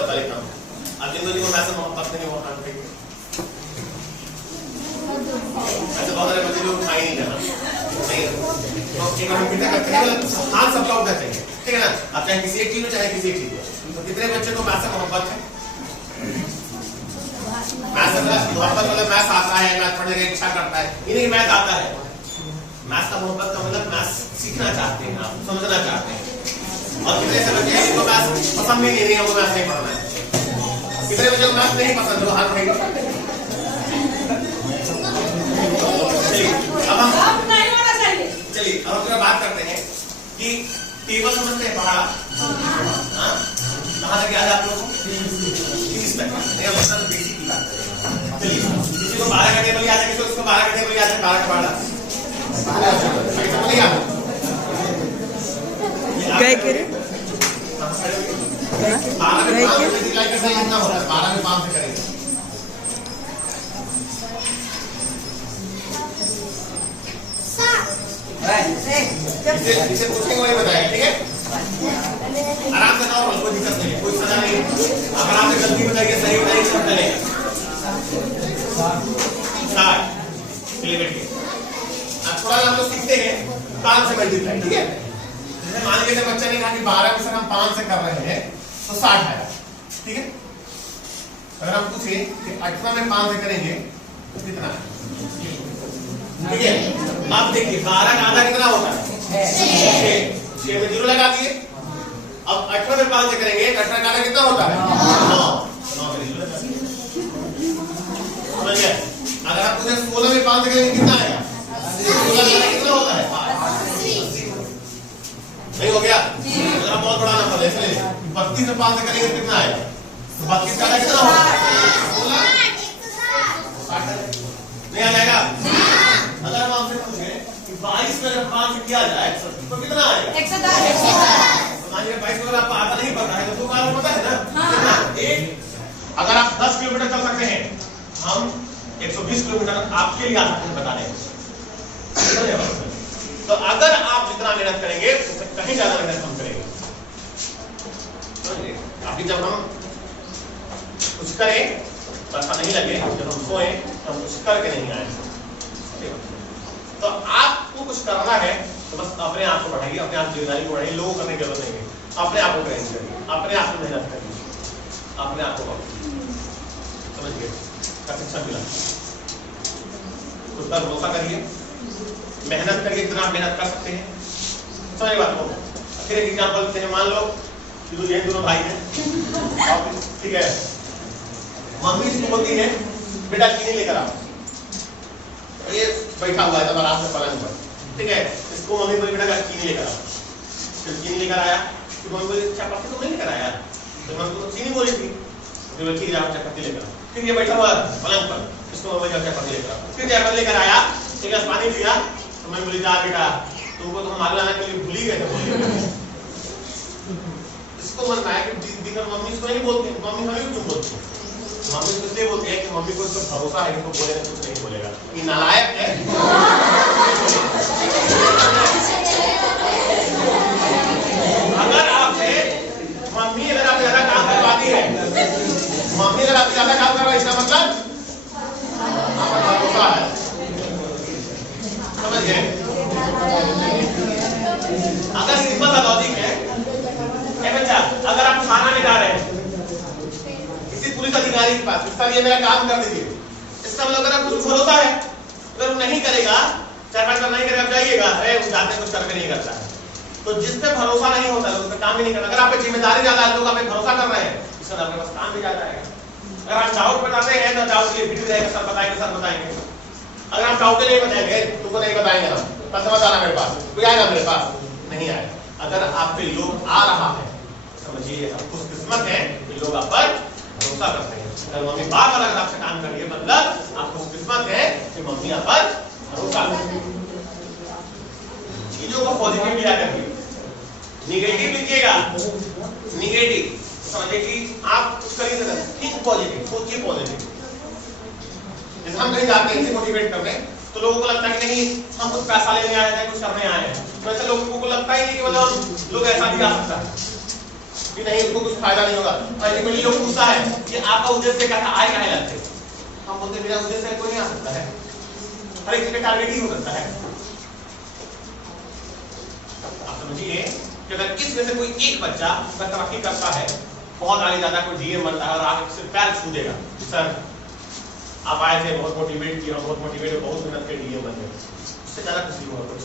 मोहब्बत वाले काम। अब जिंदगी में मैथ से मोहब्बत नहीं होता है, ऐसे बहुत सारे बच्चे लोग खाई नहीं जाना नहीं, तो एक हम कितना करते हैं हाथ सबका उठना चाहिए, ठीक है ना। अब चाहे किसी एक चीज में चाहे किसी एक चीज में, तो कितने बच्चे को मैथ से मोहब्बत है? मैथ से मोहब्बत मतलब मैथ आता है, मैथ पढ़ने की इच्छा करता है, ये नहीं मैथ आता है। मैथ का मोहब्बत का मतलब मैथ सीखना चाहते हैं, आप समझना चाहते हैं। और कितने से बच्चे हैं जिनको मैथ पसंद नहीं है, वो मैथ नहीं पढ़ना है। कितने बच्चे को मैथ नहीं पसंद, वो हाथ नहीं। चलिए अब हम बात करते हैं कि टेबल समझते हैं पहाड़ा, कहाँ तक याद है आप लोगों को? 30 तक। मतलब बेसिक की बात करें। चलिए किसी को 12 का टेबल याद है, किसी को 12 का टेबल याद है, 12 का पहाड़ा नहीं याद? क्या करे? 12 में 5 से मल्टीप्लाई करना कितना होता है? 12 में 5 से करेंगे इसे पूछेंगे वही बताएगा, ठीक है? आराम से खाओ, कोई दिक्कत नहीं है, कोई सजा नहीं है। अगर आपने गलती बताइए, सही बताइए, सब चलेगा। 60 चलिए बैठिए। अब थोड़ा हम लोग सीखते हैं 5 से मल्टीप्लाई, ठीक है? जैसे मान लीजिए बच्चे ने कहा कि 12 में से हम 5 से कर रहे हैं तो 60 आएगा, ठीक है? अगर हम पूछे कि 18 में 5 से करेंगे तो कितना है, ठीक है? अब देखिए 12 का आधा कितना होता है? 6 में 0 लगा दिए। अब 18 में 5 से करेंगे, 18 का आधा कितना होता है? 9 में 0 लगा दिए। समझ गए? अगर आप पूछे 16 में 5 से करेंगे कितना आएगा? 16 का कितना होता है? 80। नहीं हो गया? बहुत बड़ा नंबर है, इसलिए 32 में 5 से करेंगे कितना आएगा? तो 32 का आधा कितना होगा? 16 नहीं आ जाएगा? अगर हम आपसे पूछे कि 22 में जब 5 से किया जाए तो कितना आएगा? 110। मान लीजिए 22 अगर आपको आधा नहीं पता है तो 2 का आधा पता है ना? हाँ। एक अगर आप 10 किलोमीटर चल सकते हैं, हम 120 किलोमीटर आपके लिए आधा बता देंगे। तो अगर आप जितना मेहनत करेंगे उससे कहीं ज्यादा मेहनत हम करेंगे। अभी जब हम कुछ करें तो ऐसा नहीं लगे, जब हम सोए तो हम कुछ करके नहीं आए। तो आपको कुछ करना है तो बस अपने आप को बढ़ाइए, अपने आप जिम्मेदारी को बढ़ाइए, लोगों करने की जरूरत नहीं है। अपने आप को ट्रेन करिए, अपने आप को मेहनत करिए, अपने आप को समझिए शिक्षा मिला। खुद पर भरोसा करिए, मेहनत करिए जितना आप मेहनत कर सकते हैं। समझ बात को। फिर एक एग्जाम्पल देते हैं, मान लो कि ये दोनों भाई हैं, ठीक है? मम्मी इसको बोलती है बेटा चीनी लेकर आओ। ये बैठा हुआ है तब आराम से पलंग पर, ठीक है? इसको मम्मी बोली बेटा चीनी लेकर आओ। फिर चीनी लेकर आया, फिर मम्मी बोली चायपत्ती तो नहीं लेकर आया, तो मम्मी को चीनी बोली थी, फिर ठीक है चायपत्ती लेकर आओ। फिर ये बैठा हुआ पलंग पर, इसको मम्मी चायपत्ती लेकर आओ। फिर चायपत्ती लेकर आया, एक गिलास पानी पिया, तो मैं बोली जा बेटा तुमको तो हम आलू लाने के लिए भूल ही गए थे। इसको मन में आया कि दिखकर मम्मी इसको नहीं बोलती, मम्मी हमें क्यों बोलती है? मम्मी को इसलिए बोलती है कि मम्मी को इसको भरोसा है कि वो बोलेगा कुछ नहीं बोलेगा, ये नालायक है। अगर आपसे मम्मी अगर आप ज्यादा काम करवाती है, मम्मी अगर आप ज्यादा काम करवा, इसका मतलब आपका भरोसा है। समझ गए? अगर सिंपल सा लॉजिक है बच्चा, अगर आप खाना ले जा रहे हैं किसी पुलिस अधिकारी के पास, सर ये मेरा काम कर दीजिए, इसका मतलब अगर आपको भरोसा है, अगर वो नहीं करेगा, 4-5 बार नहीं करेगा, आप जाइएगा, अरे वो जाते कुछ करके नहीं करता है। तो जिस पे भरोसा नहीं होता है उस पे काम भी नहीं करना। अगर आप पे जिम्मेदारी ज्यादा है, लोग आप पे भरोसा कर रहे हैं, इसका आपके पास काम भी ज्यादा आएगा। अगर आप डाउट बताते हैं तो डाउट के लिए फिर रहेगा, सर बताएंगे, सर बताएंगे। अगर आप डाउट नहीं बताएंगे, तुमको नहीं बताएंगे हम, बस समझ आना मेरे पास, कोई आएगा मेरे पास नहीं आएगा। अगर आप पे लोग आ रहा है, समझिए आप खुशकिस्मत हैं कि लोग आप पर भरोसा करते हैं। अगर मम्मी बार-बार अगर आपसे काम कर रही है, मतलब आप खुशकिस्मत हैं कि मम्मी आप पर भरोसा करती है। चीजों को पॉजिटिव लिया करिए, निगेटिव लिखिएगा, निगेटिव समझिए कि आप कुछ कर ही नहीं सकते। थिंक पॉजिटिव, सोचिए पॉजिटिव। जैसे हम कहीं जाते हैं, इसे मोटिवेट करने, तो लोगों को लगता है कि नहीं हम कुछ पैसा लेने आए हैं, कुछ करने आए हैं, तो ऐसे लोगों को लगता ही नहीं कि मतलब लोग ऐसा भी आ सकता है। कि नहीं उसको कुछ फायदा नहीं होगा। अल्टीमेटली लोग पूछता है कि आपका उद्देश्य क्या था, आए काहे लगते, हम बोलते मेरा उद्देश्य कोई नहीं आ सकता है, हर एक का टारगेट ही हो सकता है। आप समझिए कि अगर इसमें से कोई एक बच्चा तरक्की करता है, बहुत आगे जाता है, कोई डीएम बनता है और आगे सिर्फ पैर छू देगा, सर आप आए थे, बहुत मोटिवेट किया, बहुत मोटिवेट, बहुत मेहनत के डीएम बन गए, उससे ज्यादा खुशी होगा कुछ।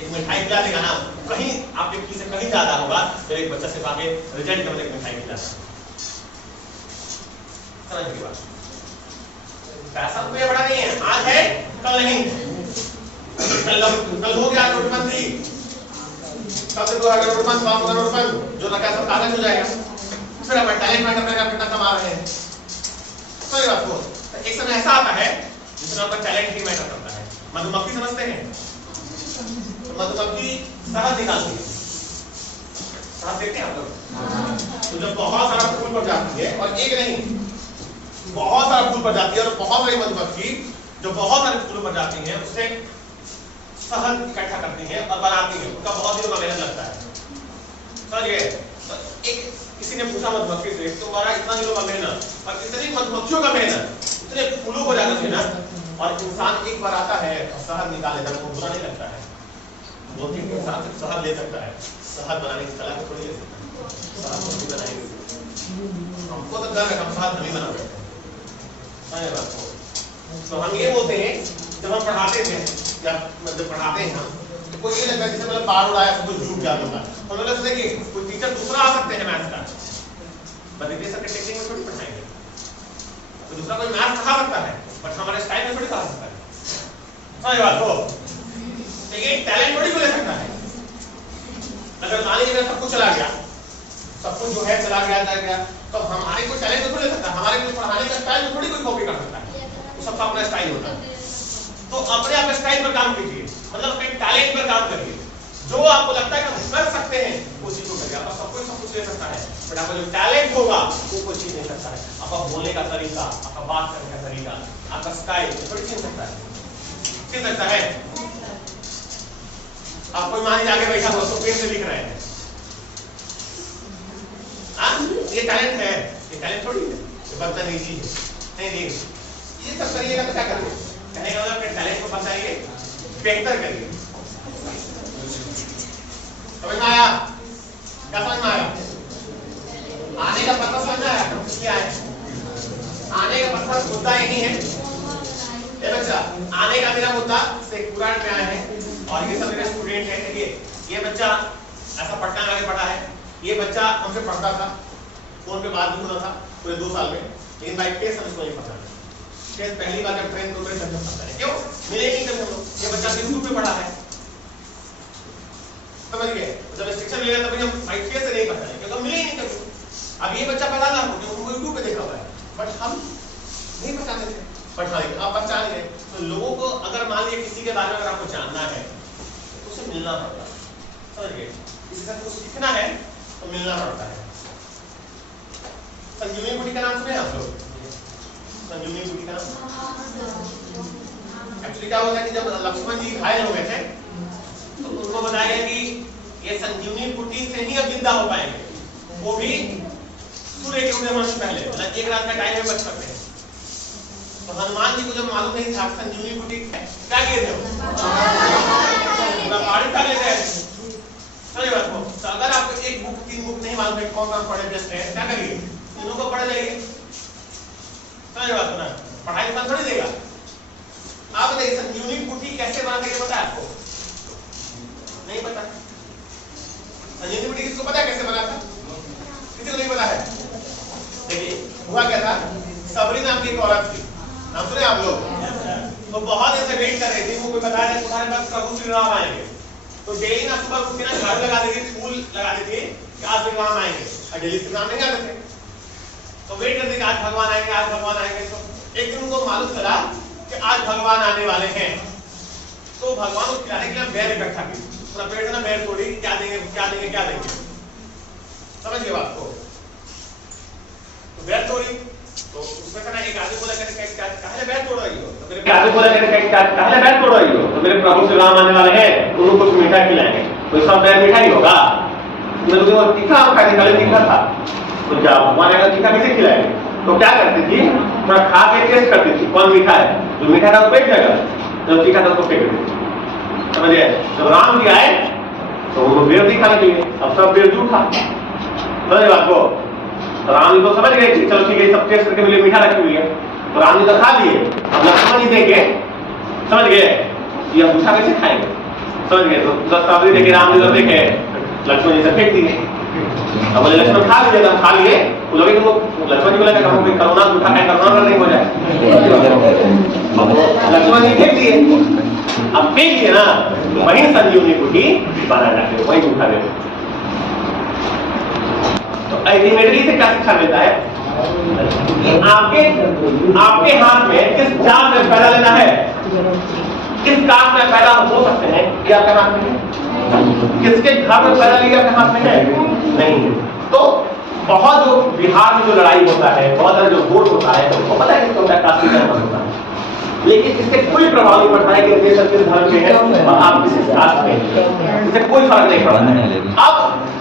एक मिठाई खिला देगा ना, कहीं आपके की से कहीं ज्यादा होगा, तो एक बच्चा सिर्फ आगे रिजल्ट करने की मिठाई खिला समझ बात। पैसा तो बड़ा नहीं है, आज है कल नहीं, कल हो गया नोटबंदी, कल से 2000 नोटबंद, 500 नोटबंद, जो लगा सब कागज हो जाएगा, फिर हम टैलेंट मैटर करेगा कितना कमा रहे हैं। सही बात हो, एक समय ऐसा आता है जिसमें आपका टैलेंट ही मैटर करता है। मधुमक्खी समझते हैं, तो मधुमक्खी शहद निकालती है, शहद देखते हैं आप लोग, तो जब बहुत सारा फूल पर जाती है, और एक नहीं बहुत सारा फूल पर जाती है, और बहुत सारी मधुमक्खी जो बहुत सारे फूलों पर जाती है उससे शहद इकट्ठा करती है और बनाती है, उनका बहुत दिनों का मेहनत लगता है। समझिए, तो एक किसी ने पूछा मधुमक्खी से, तुम्हारा इतना दिनों का मेहनत और इतनी मधुमक्खियों का मेहनत, इतने फूलों को जाकर मेहनत, और इंसान एक बार आता है और शहद निकाल लेता है, वो बुरा नहीं लगता है। बोलते हैं कि इंसान सिर्फ शहद ले सकता है, शहद बनाने की कला को थोड़ी ले सकता है, शहद को भी बनाएंगे, हमको तो डर है, हम शहद नहीं बना सकते। तो हम ये बोलते हैं, जब हम पढ़ाते थे, जब पढ़ाते हैं हम, तो कोई ये लगता है जैसे मतलब बाढ़ उड़ाया सब कुछ डूब जाता है, हम लोग सोचते कि कोई टीचर दूसरा आ सकते हैं मैथ्स का, बल्कि सबके टेक्निक में थोड़ी पढ़ाएंगे, तो दूसरा कोई मैथ्स पढ़ा सकता है, बट हमारे स्टाइल में थोड़ी पढ़ा सकता है। समझ बात हो, तो ये टैलेंट थोड़ी को ले सकता है। अगर मान लीजिए सब कुछ चला गया, सब कुछ जो है चला गया, तो हमारे कोई टैलेंट तो ले सकता है, हमारे कोई पढ़ाने का स्टाइल तो थोड़ी कोई कॉपी कर सकता है, तो सबका अपना स्टाइल होता है। तो अपने आप स्टाइल पर काम कीजिए, मतलब अपने टैलेंट पर काम करिए, जो आपको लगता है कि हम कर सकते हैं उसी को करिए। आपका सब कुछ ले सकता है, बट आपका जो टैलेंट होगा वो कोई चीज नहीं सकता है। आपका बोलने का तरीका, आपका बात करने का तरीका, आपका स्टाइल थोड़ी चीज सकता है, चीज सकता है। आप कोई मान आगे बैठा हो तो पेन से लिख रहे हैं, ये टैलेंट है, ये टैलेंट थोड़ी है, ये बदतमीजी है। नहीं, ये सब करिएगा तो क्या करेंगे, कहने का मतलब अपने टैलेंट को बताइए, बेहतर करिए। समझ में आया? क्या समझ में आया? आने का पता समझ में आया? क्या है आने का पता? मुद्दा यही है ये बच्चा, आने का मेरा मुद्दा कुरान में आया है, और ये सब मेरे स्टूडेंट हैं। देखिए, ये बच्चा ऐसा पटना में आगे पढ़ा है, ये बच्चा हमसे पढ़ता था, फोन पे बात भी होता था पूरे 2 साल में, लेकिन बाई टेस्ट हम इसको नहीं पढ़ा। टेस्ट पहली बार जब ट्रेन प्रोग्रेस करना पड़ता है, क्यों मिले नहीं कभी हम लोग। ये बच्चा यूट्यूब पे पढ़ा है, समझ गए, जब शिक्षण ले रहा तभी हम बाई टेस्ट से नहीं पढ़ा है, क्योंकि मिले ही नहीं कभी। अब ये बच्चा पता ना हो क्योंकि वो यूट्यूब पे देखा हुआ है, बट हम नहीं पहचानते थे, बट हाँ आप पहचान गए। तो लोगों को अगर मान लीजिए किसी के बारे में अगर आपको जानना है तो उसे मिलना पड़ता है, समझ गए, किसी से कुछ सीखना है तो मिलना पड़ता है। संजीवनी बूटी का नाम सुने आप लोग? संजीवनी बूटी का नाम एक्चुअली क्या होता है कि जब लक्ष्मण जी घायल हो गए थे तो उनको बताया गया कि ये संजीवनी बूटी से ही अब जिंदा हो पाएंगे, वो भी सूर्य के उदय होने से पहले, मतलब 1 रात का टाइम में बच सकते हैं। तो हनुमान जी को जब मालूम नहीं था संजीवनी बूटी क्या किए थे, पहाड़ी उठा लेते हैं। समझ बात को, तो अगर आपको 1 बुक 3 बुक नहीं मालूम है कौन कौन पढ़े बेस्ट है, क्या करिए, तीनों को पढ़ जाइए। समझ बात ना, पढ़ाई लिखा थोड़ी देगा। आप देखिए संजीवनी बूटी कैसे बना सके, पता है आपको? नहीं पता। संजीवनी बूटी किसको पता है कैसे बना था? किसी को नहीं पता है। देखिए हुआ क्या था, सबरी नाम की एक औरत थी, नाम सुने आप लोग? तो बहुत ऐसे वेट कर रही थी, वो कोई बताया था तुम्हारे पास प्रभु श्री राम आएंगे, तो डेली ना सुबह उठ के ना झाड़ू लगा देती, फूल लगा देती कि आज श्री राम आएंगे, और डेली श्री राम नहीं आते थे, तो वेट करते कि आज भगवान आएंगे, आज भगवान आएंगे। तो एक दिन उनको मालूम चला कि आज भगवान आने वाले हैं, तो भगवान को खिलाने के लिए बैर इकट्ठा की, पूरा पेट ना बैर तोड़ी, क्या देंगे क्या देंगे क्या देंगे, समझ गए बात को? तो बैर तोड़ी, तो उसमें से ना एक आदमी बोला कहले बैर तोड़ रही हो, तो मेरे आदमी बोला कहले बैर तोड़ रही हो, तो मेरे प्रभु श्री राम आने वाले हैं, उनको कुछ मीठा खिलाएंगे, तो सब बैर मीठा ही होगा, मैं तो तीखा आम खाने का तीखा था, तो जब भगवान आएगा तीखा कैसे खिलाएंगे? तो क्या करती थी, थोड़ा खा के टेस्ट करती थी कौन मीठा है, जो मीठा था वो बैठ जाएगा, जो तीखा था उसको फेंक देती। समझिए, जब राम जी आए तो उनको बेर नहीं खाने के लिए, अब सब बेर जूठा। समझ बात को? राम जी तो समझ गए कि चलो ठीक है सब टेस्ट करके मिले मीठा रखी हुई है, तो राम जी तो खा लिए। अब लक्ष्मण जी देखे, समझ गए ये हम जूठा कैसे खाएंगे, समझ गए, तो 10 सावरी देखे, राम जी तो देखे, लक्ष्मण जी से फेंक दिए। अब बोले लक्ष्मण खा लीजिए, हम खा लिए, बोले तुमको लक्ष्मण जी बोले कि हम करुणा जूठा खाए, करुणा नहीं हो जाए, लक्ष्मण जी फेंक दिए। अब फेंक दिए ना, तो वही संजीवनी बूटी बना जाते, वही जूठा दे। तो अल्टीमेटली से क्या शिक्षा मिलता है? आपके हाथ में किस जात में पैदा लेना है, किस कास्ट में पैदा हो सकते हैं, ये आपके हाथ में है। किसके घर में पैदा लिया आपके हाथ में है, नहीं है। तो बहुत जो बिहार में जो लड़ाई होता है, बहुत सारा जो वोट होता है, तो पता है किसको कास्ट में होता है, लेकिन इससे कोई प्रभाव नहीं पड़ता है कि देश किस धर्म में है और आप किस कास्ट में हैं, इससे कोई फर्क नहीं पड़ता है। अब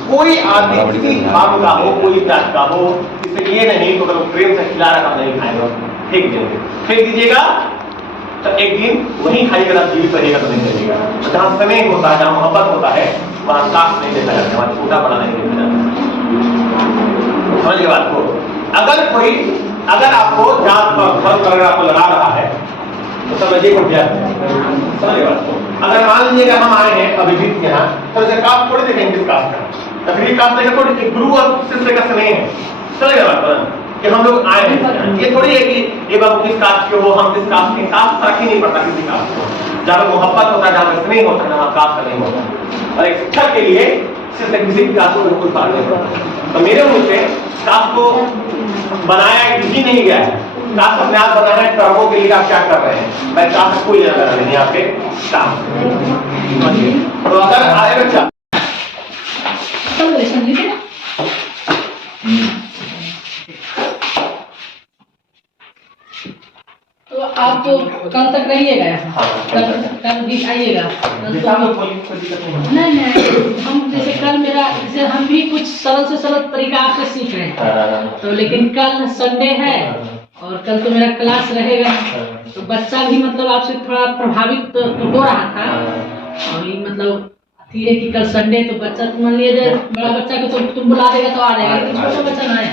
कोई आदमी किसी धर्म का हो, कोई जात का हो, इससे ये नहीं तो अगर प्रेम से खिला रहा नहीं खाएगा, फेंक दीजिएगा, तो एक दिन वही खाइएगा, ना जीवित रहिएगा तो नहीं चलेगा। जहाँ समय होता है, जहाँ मोहब्बत होता है, वहाँ कास्ट नहीं देखा जाता, वहाँ छोटा बड़ा नहीं देखा जाता। समझिए बात को? अगर आपको जात पर धर्म कर आपको लगा रहा है तो समझिए को क्या है। समझिए बात को? अगर मान लीजिएगा हम आए हैं अभिजीत के यहाँ, तो जैसे कास्ट थोड़ी देखेंगे किस कास्ट का, तभी कास्ट देखा थोड़ी गुरु और शिष्य का स्नेह है। चलेगा बात कि हम लोग आए हैं, ये थोड़ी है कि ये बाबू किस कास्ट के हो, हम किस कास्ट के, कास्ट फर्क ही नहीं पड़ता किसी कास्ट को। जहाँ मोहब्बत होता है, जहाँ स्नेह होता है, वहाँ कास्ट का नहीं होता। और एक शिक्षक के लिए सिर्फ किसी भी कास्ट को बिल्कुल फर्क नहीं पड़ता। तो मेरे मुंह से कास्ट को बनाया किसी नहीं गया है, कास्ट अपने आप बनाना है, कर्मों के लिए आप क्या कर रहे हैं, मैं कास्ट कोई लेना नहीं आपके काम। तो अगर आए बच्चा तो आप तो कल तक रहिएगा, कल भी आइएगा। नहीं हम जैसे कल जैसे हम भी कुछ सरल से सरल तरीका आपसे सीख रहे हैं, तो लेकिन कल संडे है और कल तो मेरा क्लास रहेगा, तो बच्चा भी मतलब आपसे थोड़ा प्रभावित तो हो रहा था। और ये मतलब धीरे कि कल संडे तो बच्चा मान लीजिए बड़ा बच्चा को तो तुम बुला देगा तो आ जाएगा, लेकिन छोटा बच्चा ना है,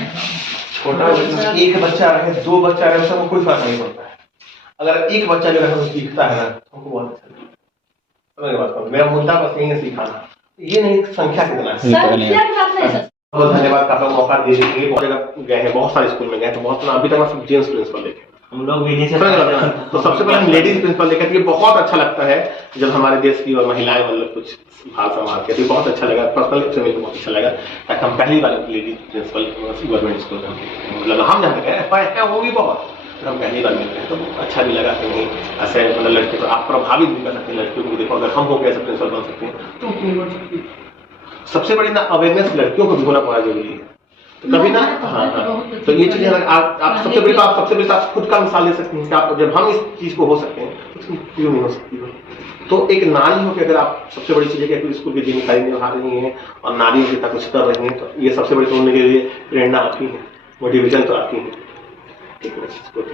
छोटा बच्चा एक बच्चा रहे, 2 बच्चा रहे, उसको कोई फर्क नहीं पड़ता है। अगर एक बच्चा जो है सीखता है ना, हमको बहुत अच्छा लगता है। समझ बात को? मेरा मुद्दा बस यही है, सिखाना, ये नहीं संख्या कितना है। बहुत धन्यवाद, आपका मौका दे दीजिए। बहुत जगह गए हैं, बहुत सारे स्कूल में गए, तो बहुत अभी तक हम जेंट्स प्रिंसिपल देखे, हम लोग भी नहीं। तो सबसे पहले हम लेडीज प्रिंसिपल देखे थे, बहुत अच्छा लगता है जब हमारे देश की और महिलाएं मतलब कुछ भाग संभाल के, बहुत अच्छा लगा, पर्सनल से मुझे बहुत अच्छा लगा। ताकि हम पहली बार लेडीज प्रिंसिपल गवर्नमेंट स्कूल में, मतलब हम जहाँ गए वो भी बहुत, हम पहली बार मिल रहे हैं, तो अच्छा भी लगा कि नहीं ऐसे मतलब लड़के को आप प्रभावित भी कर सकते हैं, लड़कियों को देखो अगर हम हो कैसे प्रिंसिपल बन सकते हैं। तो सबसे बड़ी ना अवेयरनेस लड़कियों को भी होना बहुत जरूरी है। तो कभी ना तो ये चीजें आप सबसे बड़ी आप खुद का मिसाल ले सकते हैं कि आप जब हम इस चीज को हो सकते हैं तो क्यों नहीं हो सकती हो। तो एक नारी हो कि अगर आप सबसे बड़ी चीज है कि स्कूल की जिम्मेदारी निभा रही हैं और नारियों के तक कुछ कर रही हैं, तो ये सबसे बड़ी तोड़ने के लिए प्रेरणा आती है, मोटिवेशन तो आती है।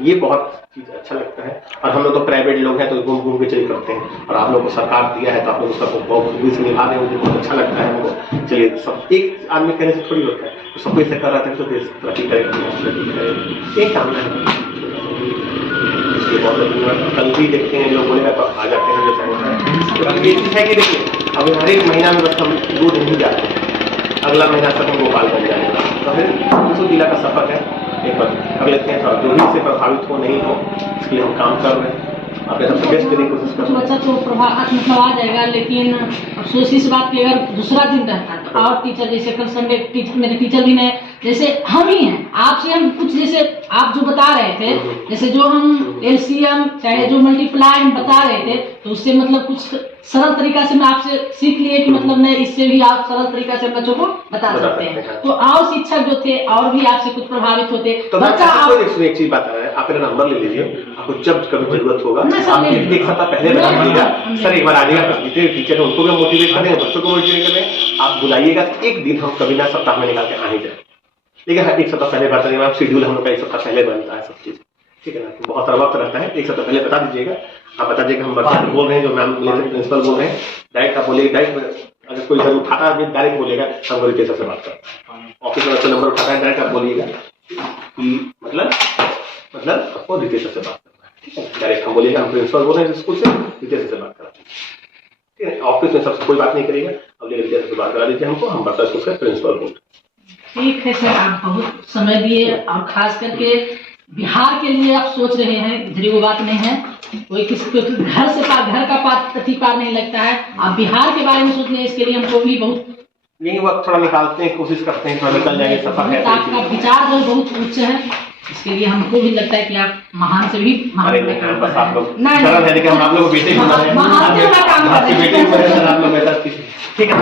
ये बहुत चीज अच्छा लगता है। और हम लोग तो प्राइवेट लोग हैं तो घूम घूम के चले करते हैं, और आप लोग को सरकार दिया है तो आप लोग उसका बहुत खूबी से निभा रहे हैं, मुझे बहुत अच्छा लगता है हमको। चलिए, सब एक आदमी कहने से थोड़ी होता है, तो सबको ऐसे कर रहा था तो देश तरक्की करेगा, एक काम है। इसके बहुत कल भी देखते हैं लोग बोलेगा तो आ जाते हैं, जैसा होता है। तो ये चीज है कि देखिए अब हर एक महीना में बस हम 2 दिन ही जाते हैं, अगला महीना तक हम भोपाल बन जाएगा, तो फिर 200 जिला का सफर है। एक बार कर लेते हैं, जो भी से प्रभावित हो नहीं हो, इसके लिए हम काम कर रहे हैं, अपने सबसे बेस्ट करने की कोशिश कर रहे हैं। बच्चा तो मतलब आ जाएगा, लेकिन अफसोस इस बात की अगर दूसरा दिन रहता तो और टीचर जैसे कल संडे मेरे टीचर भी ने जैसे हम ही हैं, आपसे हम कुछ जैसे आप जो बता रहे थे, जैसे जो हम एलसीएम चाहे जो मल्टीप्लाई हम बता रहे थे, तो उससे मतलब कुछ सरल तरीका से मैं आपसे सीख लिए कि मतलब नहीं, इससे भी आप सरल तरीका से बच्चों को बता सकते हैं। तो और शिक्षक जो थे और भी आपसे कुछ प्रभावित होते। तो बच्चा एक चीज बता रहा है, आप मेरा नंबर ले लीजिए, आपको जब कभी जरूरत होगा आप एक सप्ताह पहले बता दीजिएगा, सर एक बार आ जाइएगा, जितने टीचर है उनको भी मोटिवेट करें, बच्चों को मोटिवेट करें, आप बुलाइएगा, एक दिन हम कभी ना सप्ताह में निकाल के आ ही जाए, लेकिन एक सप्ताह पहले बता देंगे, आप शेड्यूल हम लोग का एक सप्ताह पहले बनता है सब चीज, ठीक है ना, बहुत सारा वक्त रहता है, एक सप्ताह पहले बता दीजिएगा, आप बता दीजिएगा हम बच्चा बोल रहे हैं, जो मैम प्रिंसिपल बोल रहे हैं, डायरेक्ट आप बोलिए, डायरेक्ट अगर कोई सर उठाता है डायरेक्ट बोलिएगा, हम रितेश से बात करते हैं, ऑफिस में नंबर उठाता है डायरेक्ट आप बोलिएगा कि मतलब आपको रितेश से बात करना है, ठीक है, डायरेक्ट हम बोलिएगा हम प्रिंसिपल बोल रहे हैं स्कूल से, रितेश से बात कराते हैं, ठीक है, ऑफिस में सबसे कोई बात नहीं करिएगा, अब रितेश से बात करा दीजिए हमको, हम बच्चा स्कूल से प्रिंसिपल बोल रहे हैं। ठीक है सर, आप बहुत समय दिए और खास करके बिहार के लिए आप सोच रहे हैं, इधर वो बात नहीं है, कोई किसी को घर का पार नहीं लगता है, आप बिहार के बारे में सोच रहे हैं, इसके लिए हमको भी बहुत यही वक्त थोड़ा निकालते हैं, कोशिश करते हैं, थोड़ा निकल जाएंगे सफर है, आपका विचार जो बहुत उच्च है, इसके लिए हमको भी लगता है कि आप महान से भी महान, बस आप लोग है, लेकिन हम आप लोग बेटे बना रहे हैं, महान से बड़ा काम कर रहे हैं, आप लोग बेटा, ठीक है।